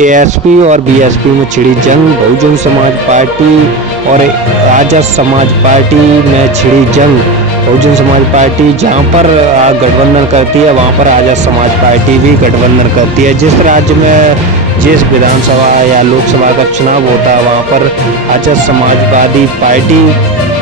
ASP और BSP में छिड़ी जंग। बहुजन समाज पार्टी और आजाद समाज पार्टी में छिड़ी जंग। बहुजन समाज पार्टी जहां पर गठबंधन करती है वहां पर आजाद समाज पार्टी भी गठबंधन करती है। जिस राज्य में जिस विधानसभा या लोकसभा का चुनाव होता है वहां पर आजाद समाजवादी पार्टी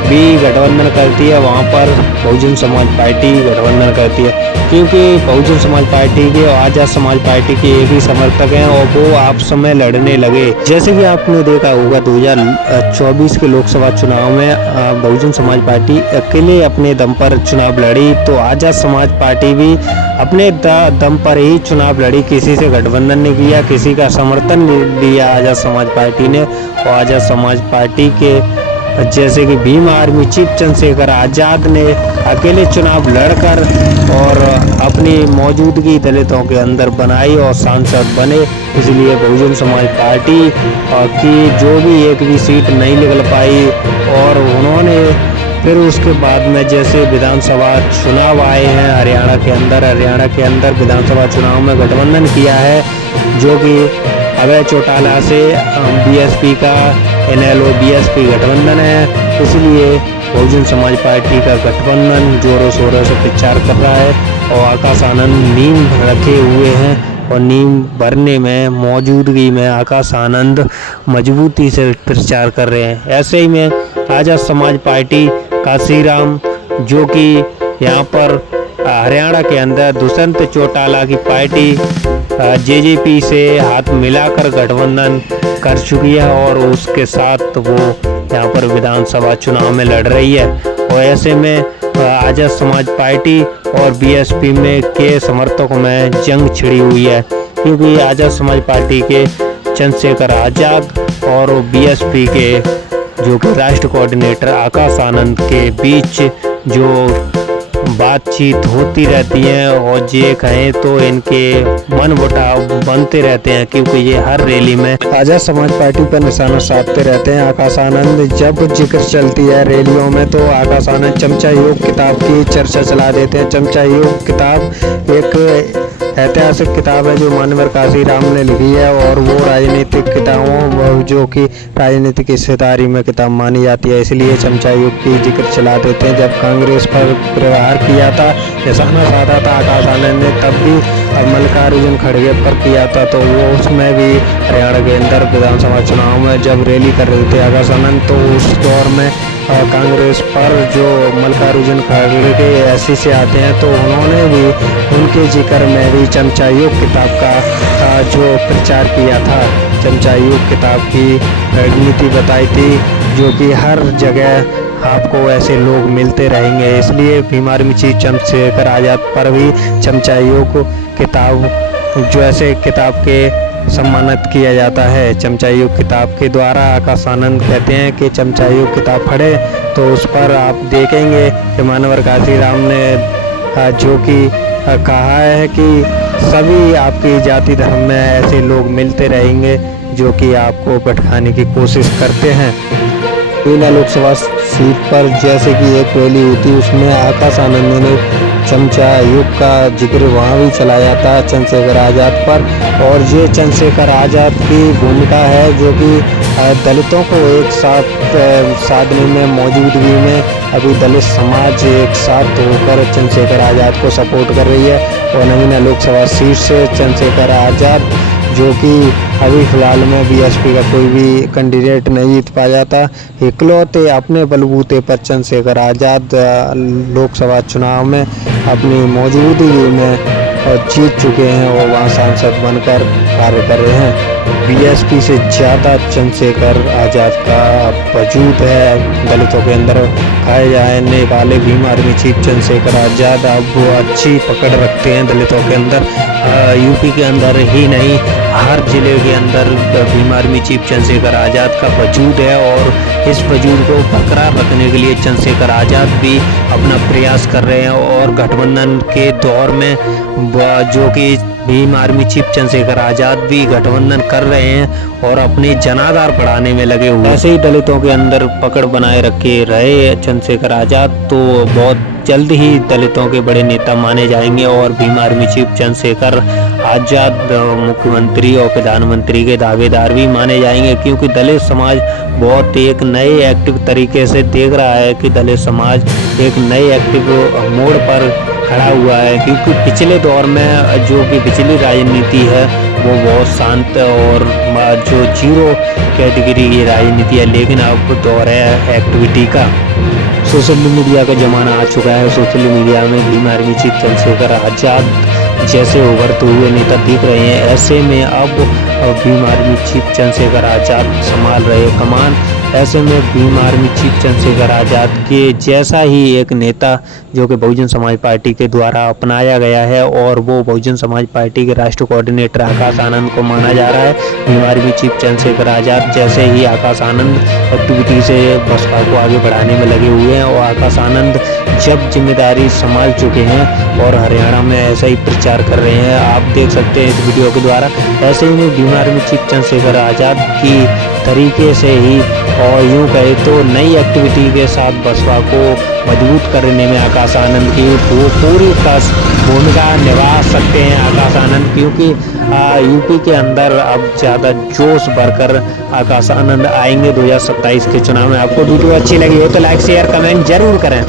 भी गठबंधन करती है, वहां पर बहुजन समाज पार्टी गठबंधन करती है, क्योंकि बहुजन समाज पार्टी के और आजाद समाज पार्टी के एक ही समर्थक हैं और वो आपस में लड़ने लगे। जैसे कि आपने देखा होगा 2024 के लोकसभा चुनाव में बहुजन समाज पार्टी अकेले अपने दम पर चुनाव लड़ी, तो आजाद समाज पार्टी भी अपने दम पर ही चुनाव लड़ी। किसी से गठबंधन नहीं किया, किसी का समर्थन नहीं लिया आजाद समाज पार्टी ने। और आजाद समाज पार्टी के जैसे कि भीम आर्मी चीफ चंद्रशेखर आजाद ने अकेले चुनाव लड़कर और अपनी मौजूदगी दलितों के अंदर बनाई और सांसद बने। इसलिए बहुजन समाज पार्टी की जो भी एक भी सीट नहीं निकल पाई और उन्होंने फिर उसके बाद में जैसे विधानसभा चुनाव आए हैं हरियाणा के अंदर विधानसभा चुनाव में गठबंधन किया है, जो कि अभय चौटाला से बीएसपी का इनेलो बीएसपी गठबंधन है। इसलिए बहुजन समाज पार्टी का गठबंधन जोरों शोरों से प्रचार कर रहा है और आकाश आनंद नींव रखे हुए हैं और नींव भरने में मौजूदगी में आकाश आनंद मजबूती से प्रचार कर रहे हैं। ऐसे ही में आजाद समाज पार्टी काशीराम, जो कि यहाँ पर हरियाणा के अंदर दुष्यंत चौटाला की पार्टी जेजेपी से हाथ मिलाकर गठबंधन कर चुकी है और उसके साथ वो यहाँ पर विधानसभा चुनाव में लड़ रही है। और ऐसे में आजाद समाज पार्टी और बीएसपी में के समर्थकों में जंग छिड़ी हुई है, क्योंकि आजाद समाज पार्टी के चंद्रशेखर आजाद और बीएसपी के जो कि राष्ट्रीय कोऑर्डिनेटर आकाश आनंद के बीच जो बातचीत होती रहती है और ये कहें तो इनके मनमुटाव बनते रहते हैं, क्योंकि ये हर रैली में आजाद समाज पार्टी पर निशाना साधते रहते हैं। आकाश आनंद जब जिक्र चलती है रैलियों में तो आकाश आनंद चमचा युग किताब की चर्चा चला देते हैं। चमचा युग किताब एक ऐतिहासिक किताब है जो मान्यवर काशीराम ने लिखी है और वो राजनीतिक किताबों जो कि राजनीतिक हिस्सेदारी में किताब मानी जाती है, इसलिए चमचा युग की जिक्र चला देते हैं। जब कांग्रेस पर प्रहार किया था, निशाना साधा था आकाश आनंद ने, तब भी मल्लिकार्जुन खड़गे पर किया था, तो वो उसमें भी हरियाणा के अंदर विधानसभा चुनाव में जब रैली कर रहे थे आकाश आनंद, तो उस दौर में कांग्रेस पर जो मल्लिकार्जुन खड़गे एससी से आते हैं तो उन्होंने भी उनके जिक्र में भी चमचा युग किताब का जो प्रचार किया था, चमचा युग किताब की रणनीति बताई थी, जो कि हर जगह आपको ऐसे लोग मिलते रहेंगे। इसलिए भीम आर्मी चीफ चंद्रशेखर आजाद पर भी चमचा युग किताब जो ऐसे किताब के सम्मानित किया जाता है। चमचा युग किताब के द्वारा आकाश आनंद कहते हैं कि चमचा युग किताब पढ़े तो उस पर आप देखेंगे कि मान्यवर काशीराम ने जो कि कहा है कि सभी आपकी जाति धर्म में ऐसे लोग मिलते रहेंगे जो कि आपको भटकाने की कोशिश करते हैं। मीना लोकसभा सीट पर जैसे कि एक रैली हुई थी, उसमें आकाश आनंद ने चमचा युग का जिक्र वहाँ भी चलाया था चंद्रशेखर आजाद पर। और ये चंद्रशेखर आजाद की भूमिका है जो कि दलितों को एक साथ साधने में मौजूदगी में अभी दलित समाज एक साथ होकर चंद्रशेखर आजाद को सपोर्ट कर रही है। और नगीना लोकसभा सीट से चंद्रशेखर आजाद जो कि अभी फिलहाल में बीएसपी का कोई भी कैंडिडेट नहीं जीत पाया था, इकलौते अपने बलबूते पर चंद्रशेखर आजाद लोकसभा चुनाव में अपनी मौजूदगी में जीत चुके हैं और वहाँ सांसद बनकर कार्य कर रहे हैं। बीएसपी से ज़्यादा चंद्रशेखर आजाद का वजूद है दलितों के अंदर। खाए जाने वाले भीम आर्मी चीफ चंद्रशेखर आजाद अब वो अच्छी पकड़ रखते हैं दलितों के अंदर। यूपी के अंदर ही नहीं, हर जिले के अंदर भीम आर्मी चीफ चंद्रशेखर आजाद का वजूद है और इस वजूद को बरकरार रखने के लिए चंद्रशेखर आजाद भी अपना प्रयास कर रहे हैं। और गठबंधन के दौर में जो कि भीम आर्मी चीफ चंद्रशेखर आजाद भी गठबंधन कर रहे हैं और अपने जनाधार बढ़ाने में लगे हुए। ऐसे ही दलितों के अंदर पकड़ बनाए रखे रहे चंद्रशेखर आजाद, तो बहुत जल्द ही दलितों के बड़े नेता माने जाएंगे और भीम आर्मी चीफ चंद्रशेखर आजाद मुख्यमंत्री और प्रधानमंत्री के दावेदार भी माने जाएंगे, क्योंकि दलित समाज बहुत एक नए एक्टिव तरीके से देख रहा है कि दलित समाज एक नए एक्टिव मोड़ पर खड़ा हुआ है। क्योंकि पिछले दौर में जो कि पिछली राजनीति है वो बहुत शांत और जो जीरो कैटेगरी की राजनीति है, लेकिन अब दौर है एक्टिविटी का। सोशल मीडिया का जमाना आ चुका है। सोशल मीडिया में भीम आर्मी चीफ चंद्रशेखर आजाद जैसे उभरते हुए नेता दिख रहे हैं, ऐसे में अब भीम आर्मी चीफ चंद्रशेखर आजाद संभाल रहे कमान। ऐसे में भीम आर्मी चीफ चंद्रशेखर आजाद के जैसा ही एक नेता जो कि बहुजन समाज पार्टी के द्वारा अपनाया गया है और वो बहुजन समाज पार्टी के राष्ट्रीय कोऑर्डिनेटर आकाश आनंद को माना जा रहा है। भीम आर्मी चीफ चंद्रशेखर आजाद जैसे ही आकाश आनंद एक्टिविटी से बसपा को आगे बढ़ाने में लगे हुए हैं और आकाश आनंद जब जिम्मेदारी संभाल चुके हैं और हरियाणा में ऐसा ही प्रचार कर रहे हैं, आप देख सकते हैं इस वीडियो के द्वारा। ऐसे ही भीम आर्मी चीफ चंद्रशेखर आजाद की तरीके से ही और यूँ कहे तो नई एक्टिविटी के साथ बसपा को मजबूत करने में आकाश आनंद की वो पूरी भूमिका निभा सकते हैं आकाश आनंद, क्योंकि यूपी के अंदर अब ज़्यादा जोश भरकर आकाश आनंद आएंगे 2027 के चुनाव में। आपको वीडियो अच्छी लगी हो तो लाइक शेयर कमेंट जरूर करें।